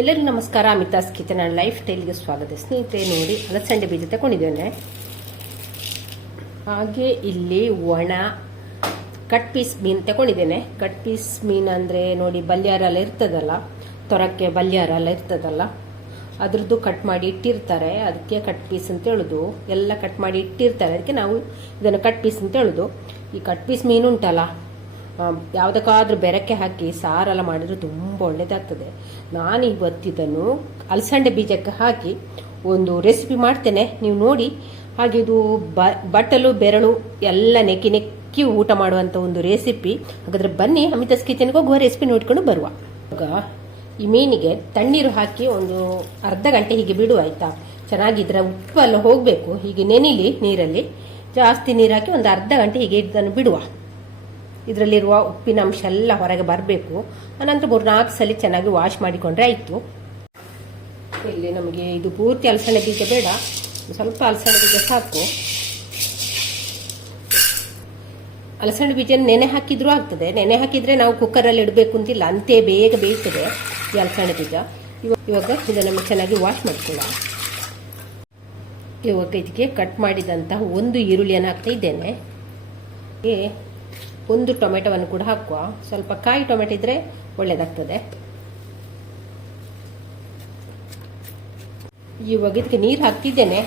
ಎಲ್ಲರಿಗೂ ನಮಸ್ಕಾರ. Amitha's kitchen and life ಸ್ಟೈಲ್ಗೆ ಸ್ವಾಗತ. ಸ್ನೇಹಿತರೆ ನೋಡಿ, ಅಲಸಂಡೆ ಬೀಜ ತಗೊಂಡಿದ್ದೇನೆ. ಹಾಗೆ ಇಲ್ಲಿ ಒಣ ಕಟ್ ಪೀಸ್ ಮೀನು ತಗೊಂಡಿದ್ದೇನೆ. ಕಟ್ ಪೀಸ್ ಮೀನು ಅಂದರೆ ನೋಡಿ, ಬಲ್ಯಾರ ಎಲ್ಲ ಇರ್ತದಲ್ಲ, ತೊರಕ್ಕೆ ಬಲ್ಯಾರ ಎಲ್ಲ ಇರ್ತದಲ್ಲ, ಅದ್ರದ್ದು ಕಟ್ ಮಾಡಿ ಇಟ್ಟಿರ್ತಾರೆ. ಅದಕ್ಕೆ ಕಟ್ ಪೀಸ್ ಅಂತ ಹೇಳುದು. ಎಲ್ಲ ಕಟ್ ಮಾಡಿ ಇಟ್ಟಿರ್ತಾರೆ, ಅದಕ್ಕೆ ನಾವು ಇದನ್ನು ಕಟ್ ಪೀಸ್ ಅಂತ ಹೇಳುದು. ಈ ಕಟ್ ಪೀಸ್ ಮೀನು ಉಂಟಲ್ಲ, ಯಾವುದಕ್ಕಾದ್ರೂ ಬೆರಕೆ ಹಾಕಿ ಸಾರೆಲ್ಲ ಮಾಡಿದ್ರೆ ತುಂಬ ಒಳ್ಳೇದಾಗ್ತದೆ. ನಾನು ಇವತ್ತಿದನ್ನು ಅಲಸಂಡೆ ಬೀಜಕ್ಕೆ ಹಾಕಿ ಒಂದು ರೆಸಿಪಿ ಮಾಡ್ತೇನೆ, ನೀವು ನೋಡಿ. ಹಾಗೆ ಇದು ಬಟ್ಟಲು ಬೆರಳು ಎಲ್ಲ ನೆಕ್ಕಿ ನೆಕ್ಕಿ ಊಟ ಮಾಡುವಂಥ ಒಂದು ರೆಸಿಪಿ. ಹಾಗಾದ್ರೆ ಬನ್ನಿ, ಅಮಿತಾಸ್ ಕಿಚನ್ಗೆ ಹೋಗುವ ರೆಸಿಪಿ ನೋಡ್ಕೊಂಡು ಬರುವ. ಇವಾಗ ಈ ಮೀನಿಗೆ ತಣ್ಣೀರು ಹಾಕಿ ಒಂದು ಅರ್ಧ ಗಂಟೆ ಹೀಗೆ ಬಿಡುವ, ಆಯ್ತಾ. ಚೆನ್ನಾಗಿದ್ರೆ ಉಪ್ಪು ಎಲ್ಲ ಹೋಗಬೇಕು, ಹೀಗೆ ನೆನಿಲಿ ನೀರಲ್ಲಿ. ಜಾಸ್ತಿ ನೀರು ಹಾಕಿ ಒಂದು ಅರ್ಧ ಗಂಟೆ ಹೀಗೆ ಇದನ್ನು ಬಿಡುವ. ಇದರಲ್ಲಿರುವ ಉಪ್ಪಿನ ಅಂಶ ಎಲ್ಲ ಹೊರಗೆ ಬರಬೇಕು. ಅನಂತರ 3-4 ಸಲ ಚೆನ್ನಾಗಿ ವಾಶ್ ಮಾಡಿಕೊಂಡ್ರೆ ಆಯಿತು. ಇಲ್ಲಿ ನಮಗೆ ಇದು ಪೂರ್ತಿ ಅಲಸಂಡೆ ಬೀಜ ಬೇಡ, ಸ್ವಲ್ಪ ಅಲಸಂಡೆ ಬೀಜ ಸಾಕು. ಅಲಸಂಡೆ ಬೀಜ ನೆನೆ ಹಾಕಿದ್ರೂ ಆಗ್ತದೆ. ನೆನೆ ಹಾಕಿದ್ರೆ ನಾವು ಕುಕ್ಕರಲ್ಲಿ ಇಡಬೇಕು ಅಂತಿಲ್ಲ, ಅಂತೆ ಬೇಗ ಬೇಯ್ತದೆ ಈ ಅಲಸಂಡೆ ಬೀಜ. ಇವಾಗ ಇದನ್ನು ಚೆನ್ನಾಗಿ ವಾಶ್ ಮಾಡ್ಕೊಳ್ಳ. ಇವಾಗ ಇದಕ್ಕೆ ಕಟ್ ಮಾಡಿದಂತಹ ಒಂದು ಈರುಳ್ಳಿಯನ್ನು ಹಾಕ್ತಾ ಇದ್ದೇನೆ. ಒಂದು ಟೊಮೆಟೊವನ್ನು ಕೂಡ ಹಾಕುವ. ಸ್ವಲ್ಪ ಕಾಯಿ ಟೊಮೆಟೊ ಇದ್ರೆ ಒಳ್ಳೇದಾಗ್ತದೆ. ಇವಾಗ ಇದಕ್ಕೆ ನೀರು ಹಾಕ್ತಿದ್ದೇನೆ.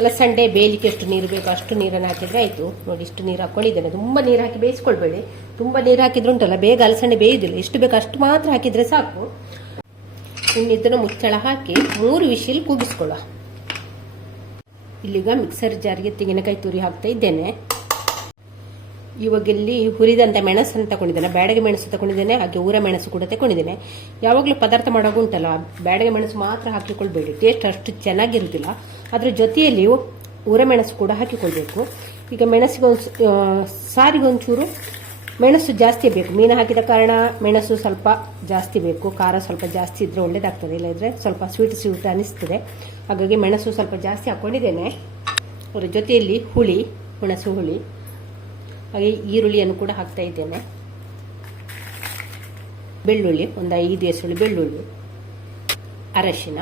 ಅಲಸಂಡೆ ಬೇಯಲಿಕ್ಕೆ ಎಷ್ಟು ನೀರು ಬೇಕು ಅಷ್ಟು ನೀರನ್ನು ಹಾಕಿದ್ರೆ ಆಯಿತು. ನೋಡಿ, ಇಷ್ಟು ನೀರು ಹಾಕ್ಕೊಂಡಿದ್ದೇನೆ. ತುಂಬ ನೀರು ಹಾಕಿ ಬೇಯಿಸ್ಕೊಳ್ಬೇಡಿ. ತುಂಬ ನೀರು ಹಾಕಿದ್ರೆ ಉಂಟಲ್ಲ, ಬೇಗ ಅಲಸಂಡೆ ಬೇಯುವುದಿಲ್ಲ. ಎಷ್ಟು ಬೇಕು ಅಷ್ಟು ಮಾತ್ರ ಹಾಕಿದ್ರೆ ಸಾಕು. ಇನ್ನಿದ್ದನ್ನು ಮುಚ್ಚಳ ಹಾಕಿ 3 ವಿಶಿಲ್ ಕೂಗಿಸ್ಕೊಳ್ಳ. ಇಲ್ಲಿಗ ಮಿಕ್ಸರ್ ಜಾರ್ಗೆ ತೆಂಗಿನಕಾಯಿ ತುರಿ ಹಾಕ್ತಾ ಇದ್ದೇನೆ. ಇವಾಗ ಇಲ್ಲಿ ಹುರಿದಂಥ ಮೆಣಸನ್ನು ತಗೊಂಡಿದ್ದೇನೆ, ಬ್ಯಾಡಗೆ ಮೆಣಸು ತಗೊಂಡಿದ್ದೇನೆ. ಹಾಗೆ ಊರ ಮೆಣಸು ಕೂಡ ತಗೊಂಡಿದ್ದೇನೆ. ಯಾವಾಗಲೂ ಪದಾರ್ಥ ಮಾಡೋದು ಉಂಟಲ್ಲ, ಬ್ಯಾಡಗೆ ಮೆಣಸು ಮಾತ್ರ ಹಾಕಿಕೊಳ್ಬೇಡಿ, ಟೇಸ್ಟ್ ಅಷ್ಟು ಚೆನ್ನಾಗಿರುವುದಿಲ್ಲ. ಅದ್ರ ಜೊತೆಯಲ್ಲಿ ಊರ ಮೆಣಸು ಕೂಡ ಹಾಕಿಕೊಳ್ಬೇಕು. ಈಗ ಮೆಣಸಿಗೆ ಸಾರಿಗೆ ಒಂಚೂರು ಮೆಣಸು ಜಾಸ್ತಿ ಬೇಕು. ಮೀನು ಹಾಕಿದ ಕಾರಣ ಮೆಣಸು ಸ್ವಲ್ಪ ಜಾಸ್ತಿ ಬೇಕು. ಖಾರ ಸ್ವಲ್ಪ ಜಾಸ್ತಿ ಇದ್ರೆ ಒಳ್ಳೇದಾಗ್ತದೆ, ಇಲ್ಲದ್ರೆ ಸ್ವಲ್ಪ ಸ್ವೀಟ್ ಸ್ವೀಟ್ ಅನಿಸ್ತದೆ. ಹಾಗಾಗಿ ಮೆಣಸು ಸ್ವಲ್ಪ ಜಾಸ್ತಿ ಹಾಕ್ಕೊಂಡಿದ್ದೇನೆ. ಅದರ ಜೊತೆಯಲ್ಲಿ ಹುಣಸು ಹುಳಿ, ಹಾಗೆ ಈರುಳ್ಳಿಯನ್ನು ಕೂಡ ಹಾಕ್ತಾ ಇದ್ದೇನೆ. ಬೆಳ್ಳುಳ್ಳಿ ಒಂದು 5 ಎಸಳು ಬೆಳ್ಳುಳ್ಳಿ, ಅರಶಿನ,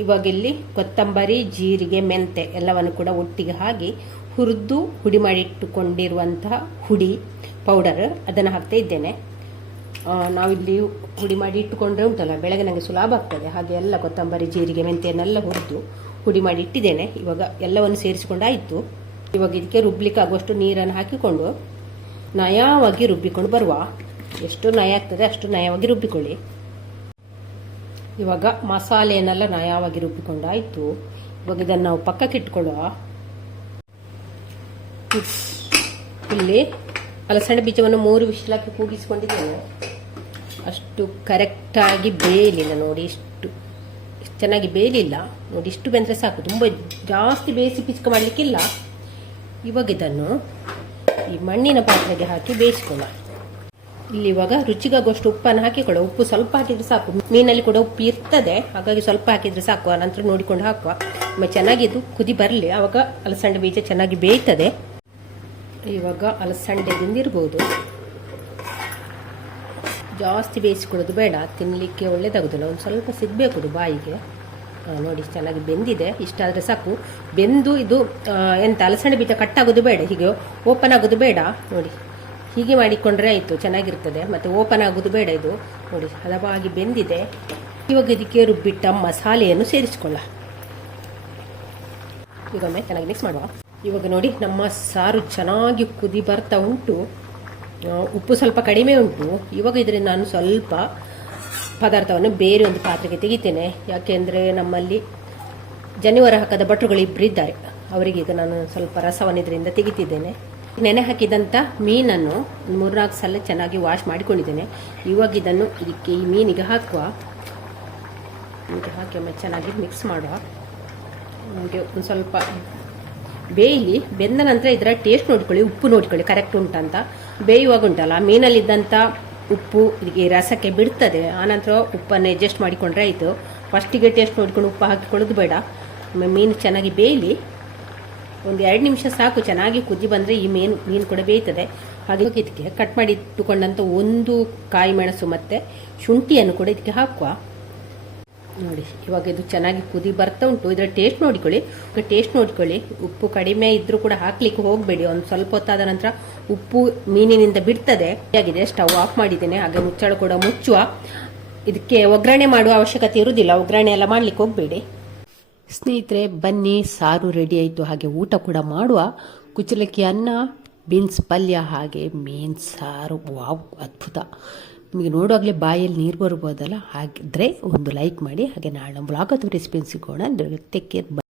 ಇವಾಗ ಇಲ್ಲಿ ಕೊತ್ತಂಬರಿ, ಜೀರಿಗೆ, ಮೆಂತೆ ಎಲ್ಲವನ್ನು ಕೂಡ ಒಟ್ಟಿಗೆ ಹಾಕಿ ಹುರಿದು ಹುಡಿ ಮಾಡಿಟ್ಟುಕೊಂಡಿರುವಂತಹ ಹುಡಿ ಪೌಡರ್ ಅದನ್ನು ಹಾಕ್ತಾ ಇದ್ದೇನೆ. ನಾವಿಲ್ಲಿ ಹುಡಿ ಮಾಡಿ ಇಟ್ಟುಕೊಂಡ್ರೆ ಉಂಟಲ್ಲ, ಬೆಳಗ್ಗೆ ನನಗೆ ಸುಲಭ ಆಗ್ತದೆ. ಹಾಗೆ ಎಲ್ಲ ಕೊತ್ತಂಬರಿ, ಜೀರಿಗೆ, ಮೆಂತೆಯನ್ನೆಲ್ಲ ಹುರಿದು ಹುಡಿ ಮಾಡಿ ಇಟ್ಟಿದ್ದೇನೆ. ಇವಾಗ ಎಲ್ಲವನ್ನು ಸೇರಿಸಿಕೊಂಡಾಯಿತು. ಇವಾಗ ಇದಕ್ಕೆ ರುಬ್ಲಿಕ್ಕೆ ಆಗುವಷ್ಟು ನೀರನ್ನು ಹಾಕಿಕೊಂಡು ನಯವಾಗಿ ರುಬ್ಬಿಕೊಂಡು ಬರುವ. ಎಷ್ಟು ನಯ ಆಗ್ತದೆ ಅಷ್ಟು ನಯವಾಗಿ ರುಬ್ಬಿಕೊಳ್ಳಿ. ಇವಾಗ ಮಸಾಲೆಯನ್ನೆಲ್ಲ ನಯವಾಗಿ ರುಬ್ಬಿಕೊಂಡಾಯಿತು. ಇವಾಗ ಇದನ್ನು ನಾವು ಪಕ್ಕಕ್ಕೆ ಇಟ್ಕೊಳ್ಳುವ. ಇಲ್ಲಿ ಅಲಸಂಡೆ ಬೀಜವನ್ನು 3 ವಿಶಿಲಕ್ಕೆ ಕೂಗಿಸಿಕೊಂಡಿದ್ದೇನೆ. ಅಷ್ಟು ಕರೆಕ್ಟಾಗಿ ಬೇಯಲಿಲ್ಲ ನೋಡಿ, ಇಷ್ಟು ಚೆನ್ನಾಗಿ ಬೇಯಲಿಲ್ಲ ನೋಡಿ. ಇಷ್ಟು ಬೆಂದರೆ ಸಾಕು, ತುಂಬ ಜಾಸ್ತಿ ಬೇಯಿಸಿ ಪಿಚ್ಕ ಮಾಡಲಿಕ್ಕಿಲ್ಲ. ಇವಾಗ ಇದನ್ನು ಈ ಮಣ್ಣಿನ ಪಾತ್ರೆಗೆ ಹಾಕಿ ಬೇಯಿಸ್ಕೊಳ್ಳ. ಇಲ್ಲಿ ಇವಾಗ ರುಚಿಗಾಗುವಷ್ಟು ಉಪ್ಪನ್ನು ಹಾಕಿಕೊಳ್ಳ. ಉಪ್ಪು ಸ್ವಲ್ಪ ಹಾಕಿದ್ರೆ ಸಾಕು, ಮೀನಲ್ಲಿ ಕೂಡ ಉಪ್ಪು ಇರ್ತದೆ, ಹಾಗಾಗಿ ಸ್ವಲ್ಪ ಹಾಕಿದ್ರೆ ಸಾಕು. ನಂತರ ನೋಡಿಕೊಂಡು ಹಾಕುವ. ಚೆನ್ನಾಗಿದ್ದು ಕುದಿ ಬರಲಿ, ಆವಾಗ ಅಲಸಂಡೆ ಬೀಜ ಚೆನ್ನಾಗಿ ಬೇಯ್ತದೆ. ಇವಾಗ ಅಲಸಂಡೆ ತಿಂದಿರ್ಬೋದು. ಜಾಸ್ತಿ ಬೇಯಿಸ್ಕೊಳ್ಳೋದು ಬೇಡ, ತಿನ್ನಲಿಕ್ಕೆ ಒಳ್ಳೇದಾಗೋದಿಲ್ಲ. ಒಂದು ಸ್ವಲ್ಪ ಸಿಗಬೇಕು ಬಾಯಿಗೆ. ನೋಡಿ, ಚೆನ್ನಾಗಿ ಬೆಂದಿದೆ. ಇಷ್ಟಾದರೆ ಸಾಕು. ಬೆಂದು ಇದು ಎಂತ ಅಲಸಂಡೆ ಬೀಜ ಕಟ್ಟಾಗೋದು ಬೇಡ, ಹೀಗೆ ಓಪನ್ ಆಗೋದು ಬೇಡ. ನೋಡಿ, ಹೀಗೆ ಮಾಡಿಕೊಂಡ್ರೆ ಆಯಿತು, ಚೆನ್ನಾಗಿರ್ತದೆ. ಮತ್ತು ಓಪನ್ ಆಗೋದು ಬೇಡ. ಇದು ನೋಡಿ ಹದವಾಗಿ ಬೆಂದಿದೆ. ಇವಾಗ ಇದಕ್ಕೆ ರುಬ್ಬಿಟ್ಟ ಮಸಾಲೆಯನ್ನು ಸೇರಿಸಿಕೊಳ್ಳ. ಈಗೊಮ್ಮೆ ಚೆನ್ನಾಗಿ ಮಿಕ್ಸ್ ಮಾಡುವ. ಇವಾಗ ನೋಡಿ, ನಮ್ಮ ಸಾರು ಚೆನ್ನಾಗಿ ಕುದಿ ಬರ್ತಾ ಉಂಟು. ಉಪ್ಪು ಸ್ವಲ್ಪ ಕಡಿಮೆ ಉಂಟು. ಇವಾಗ ಇದರಿಂದ ನಾನು ಸ್ವಲ್ಪ ಪದಾರ್ಥವನ್ನು ಬೇರೆ ಒಂದು ಪಾತ್ರೆಗೆ ತೆಗಿತೇನೆ. ಯಾಕೆಂದರೆ ನಮ್ಮಲ್ಲಿ ಜನಿವಾರ ಹಾಕದ ಭಟ್ರುಗಳು 2 ಇದ್ದಾರೆ. ಅವರಿಗೆ ಈಗ ನಾನು ಸ್ವಲ್ಪ ರಸವನ್ನು ಇದರಿಂದ ತೆಗಿತಿದ್ದೇನೆ. ನೆನೆ ಹಾಕಿದಂಥ ಮೀನನ್ನು 3-4 ಸಲ ಚೆನ್ನಾಗಿ ವಾಶ್ ಮಾಡಿಕೊಂಡಿದ್ದೇನೆ. ಇವಾಗ ಇದನ್ನು ಇದಕ್ಕೆ ಈ ಮೀನಿಗೆ ಹಾಕುವ. ಹಾಕಿ ಒಮ್ಮೆ ಚೆನ್ನಾಗಿ ಮಿಕ್ಸ್ ಮಾಡುವ. ನಮಗೆ ಒಂದು ಸ್ವಲ್ಪ ಬೇಯಲಿ. ಬೆಂದ ನಂತರ ಇದರ ಟೇಸ್ಟ್ ನೋಡ್ಕೊಳ್ಳಿ, ಉಪ್ಪು ನೋಡ್ಕೊಳ್ಳಿ ಕರೆಕ್ಟ್ ಉಂಟಂತ. ಬೇಯುವಾಗ ಉಂಟಲ್ಲ, ಮೀನಲ್ಲಿದ್ದಂಥ ಉಪ್ಪು ಇದಕ್ಕೆ ರಸಕ್ಕೆ ಬಿಡ್ತದೆ. ಆನಂತರ ಉಪ್ಪನ್ನು ಅಡ್ಜಸ್ಟ್ ಮಾಡಿಕೊಂಡ್ರೆ ಆಯಿತು. ಫಸ್ಟಿಗೆ ಟೇಸ್ಟ್ ನೋಡ್ಕೊಂಡು ಉಪ್ಪು ಹಾಕಿಕೊಳ್ಳೋದು ಬೇಡ. ಮೀನು ಚೆನ್ನಾಗಿ ಬೇಯಲಿ. ಒಂದು 2 ನಿಮಿಷ ಸಾಕು. ಚೆನ್ನಾಗಿ ಕುದಿ ಬಂದರೆ ಈ ಮೀನು ಕೂಡ ಬೇಯ್ತದೆ. ಹಾಗೆ ಇದಕ್ಕೆ ಕಟ್ ಮಾಡಿ ಇಟ್ಟುಕೊಂಡಂಥ 1 ಕಾಯಿ ಮೆಣಸು ಮತ್ತು ಶುಂಠಿಯನ್ನು ಕೂಡ ಇದಕ್ಕೆ ಹಾಕುವ. ನೋಡಿ ಇವಾಗ ಇದು ಚೆನ್ನಾಗಿ ಕುದಿ ಬರ್ತಾ ಉಂಟು. ಇದರ ಟೇಸ್ಟ್ ನೋಡಿಕೊಳ್ಳಿ. ಉಪ್ಪು ಕಡಿಮೆ ಇದ್ರೂ ಕೂಡ ಹಾಕ್ಲಿಕ್ಕೆ ಹೋಗಬೇಡಿ. ಒಂದು ಸ್ವಲ್ಪ ಹೊತ್ತಾದ ನಂತರ ಉಪ್ಪು ಮೀನಿನಿಂದ ಬಿಡ್ತದೆ. ಆಗಿದೆ, ಸ್ಟವ್ ಆಫ್ ಮಾಡಿದ್ದೇನೆ. ಹಾಗೆ ಮುಚ್ಚಳ ಕೂಡ ಮುಚ್ಚುವ. ಇದಕ್ಕೆ ಒಗ್ಗರಣೆ ಮಾಡುವ ಅವಶ್ಯಕತೆ ಇರುವುದಿಲ್ಲ. ಒಗ್ಗರಣೆ ಎಲ್ಲ ಮಾಡ್ಲಿಕ್ಕೆ ಹೋಗಬೇಡಿ. ಸ್ನೇಹಿತರೆ ಬನ್ನಿ, ಸಾರು ರೆಡಿ ಆಯಿತು. ಹಾಗೆ ಊಟ ಕೂಡ ಮಾಡುವ. ಕುಚ್ಚಲಕ್ಕಿ ಅನ್ನ, ಬೀನ್ಸ್ ಪಲ್ಯ, ಹಾಗೆ ಮೀನ್ ಸಾರು. ವಾವ್, ಅದ್ಭುತ. ನಿಮಗೆ ನೋಡುವಾಗಲೇ ಬಾಯಲ್ಲಿ ನೀರು ಬರ್ಬೋದಲ್ಲ. ಹಾಗಿದ್ರೆ ಒಂದು ಲೈಕ್ ಮಾಡಿ. ಹಾಗೆ ನಾಳೆ ಬ್ಲಾಗ್ ಅಥವಾ ರೆಸಿಪಿ ಸಿಗೋಣ. Take care.